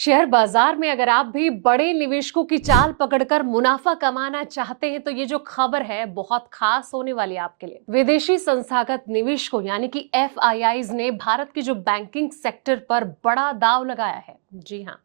Share बाजार में अगर आप भी बड़े निवेशकों की चाल पकड़कर मुनाफा कमाना चाहते हैं तो ये जो खबर है बहुत खास होने वाली है आपके लिए। विदेशी संस्थागत निवेशकों यानी कि एफआईआईज ने भारत के जो बैंकिंग सेक्टर पर बड़ा दांव लगाया है। जी हाँ,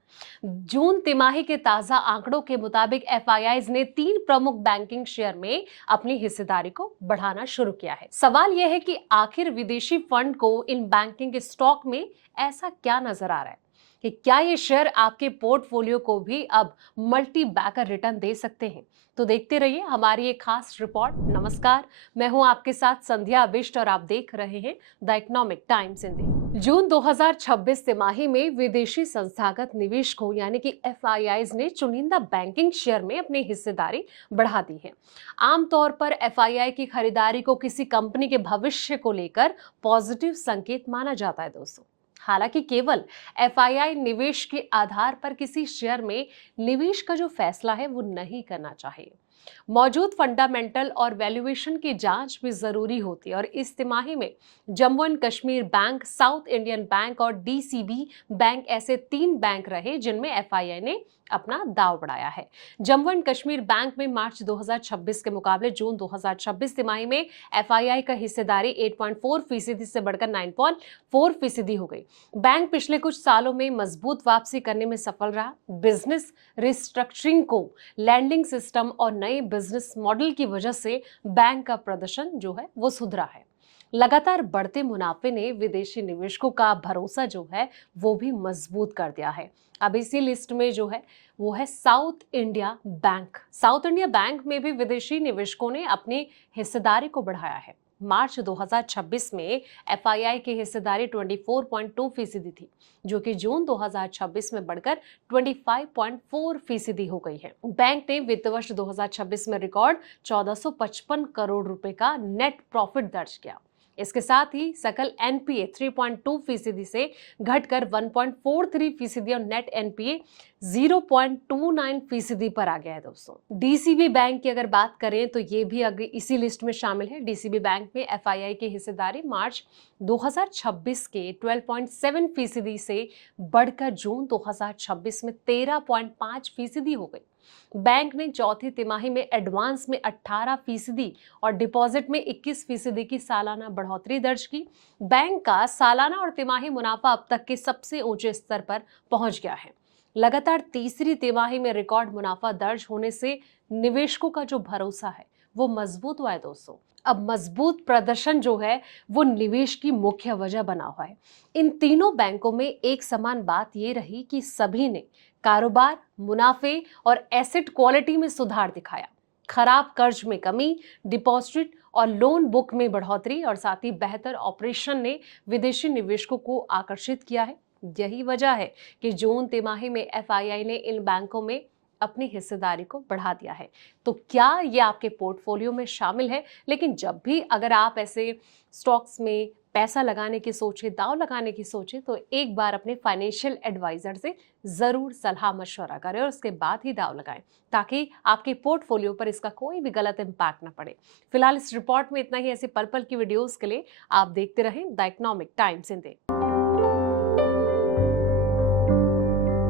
जून तिमाही के ताजा आंकड़ों के मुताबिक एफआईआईज ने 3 प्रमुख बैंकिंग शेयर में अपनी हिस्सेदारी को बढ़ाना शुरू किया है। सवाल यह है कि आखिर विदेशी फंड को इन बैंकिंग स्टॉक में ऐसा क्या नजर आ रहा है कि क्या ये शेयर आपके पोर्टफोलियो को भी अब मल्टी बैकर रिटर्न दे सकते हैं। तो देखते रहिए हमारी एक खास रिपोर्ट। नमस्कार, मैं हूं आपके साथ संध्या बिष्ट और आप देख रहे हैं द इकोनॉमिक टाइम्स हिंदी। जून 2026 तिमाही में विदेशी संस्थागत निवेशकों यानी कि एफआईआईज ने चुनिंदा बैंकिंग शेयर में अपनी हिस्सेदारी बढ़ा दी है। आमतौर पर एफआईआई की खरीदारी को किसी कंपनी के भविष्य को लेकर पॉजिटिव संकेत माना जाता है दोस्तों। हालांकि केवल एफआईआई निवेश के आधार पर किसी शेयर में निवेश का जो फैसला है वो नहीं करना चाहिए। मौजूद फंडामेंटल और वैल्यूएशन की जांच भी जरूरी होती है और इस तिमाही में Jammu and Kashmir bank, south Indian bank और डीसीबी बैंक ऐसे 3 बैंक रहे जिनमें एफआईआई ने अपना दांव बढ़ाया है। जम्मू एंड कश्मीर बैंक में मार्च 2026 के मुकाबले जून 2026 तिमाही में एफआईआई का हिस्सेदारी 8.4% से बढ़कर 9.4% हो गई। बैंक पिछले कुछ सालों में मजबूत वापसी करने में सफल रहा। बिजनेस रिस्ट्रक्चरिंग को, लैंडिंग सिस्टम और नए बिजनेस मॉडल की वजह से बैंक का प्रदर्शन जो है वो सुधरा है। लगातार बढ़ते मुनाफे ने विदेशी निवेशकों का भरोसा जो है वो भी मजबूत कर दिया है। अब इसी लिस्ट में जो है वो है south India bank. South India bank में भी विदेशी निवेशकों ने अपनी हिस्सेदारी को बढ़ाया है। मार्च 2026 में एफआईआई की हिस्सेदारी 24.2% थी, जो कि जून 2026 में बढ़कर 25.4% हो गई है। बैंक ने वित्त वर्ष 2026 में रिकॉर्ड 1455 करोड़ रुपए का नेट प्रॉफिट दर्ज किया। इसके साथ ही सकल एनपीए 3.2% से घटकर 1.43% और नेट एनपीए 0.29% पर आ गया है दोस्तों। डीसीबी बैंक की अगर बात करें तो ये भी अगर इसी लिस्ट में शामिल है। डीसीबी बैंक में एफआईआई की हिस्सेदारी मार्च 2026 के 12.7% से बढ़कर जून 2026 में 13.5% हो गई। बैंक ने चौथी तिमाही में एडवांस में 18% और डिपॉजिट में 21% की सालाना बढ़ोतरी दर्ज की। बैंक का सालाना और तिमाही मुनाफा अब तक के सबसे ऊंचे स्तर पर पहुंच गया है। लगातार तीसरी तिमाही में रिकॉर्ड मुनाफा दर्ज होने से निवेशकों का जो भरोसा है वो मजबूत हुआ है दोस्तों। अब मजबूत प्रदर्शन जो है वो निवेश की मुख्य वजह बना हुआ है। इन तीनों बैंकों में एक समान बात ये रही कि सभी ने कारोबार, मुनाफे और एसेट क्वालिटी में सुधार दिखाया। खराब कर्ज में कमी, डिपॉजिट और लोन बुक में बढ़ोतरी और साथ ही बेहतर ऑपरेशन ने विदेशी निवेशकों को आकर्षित किया है। यही वजह है कि जून तिमाही में एफआईआई ने इन बैंकों में अपनी हिस्सेदारी को बढ़ा दिया है। तो क्या ये आपके पोर्टफोलियो में शामिल है? लेकिन जब भी अगर आप ऐसे स्टॉक्स में पैसा लगाने की सोचे, दांव लगाने की सोचे, तो एक बार अपने फाइनेंशियल एडवाइजर से जरूर सलाह मशवरा करें और उसके बाद ही दांव लगाएं, ताकि आपके पोर्टफोलियो पर इसका कोई भी गलत इम्पैक्ट ना पड़े। फिलहाल इस रिपोर्ट में इतना ही। ऐसे पल पल की वीडियोस के लिए आप देखते रहें द इकोनॉमिक टाइम्स हिंदी।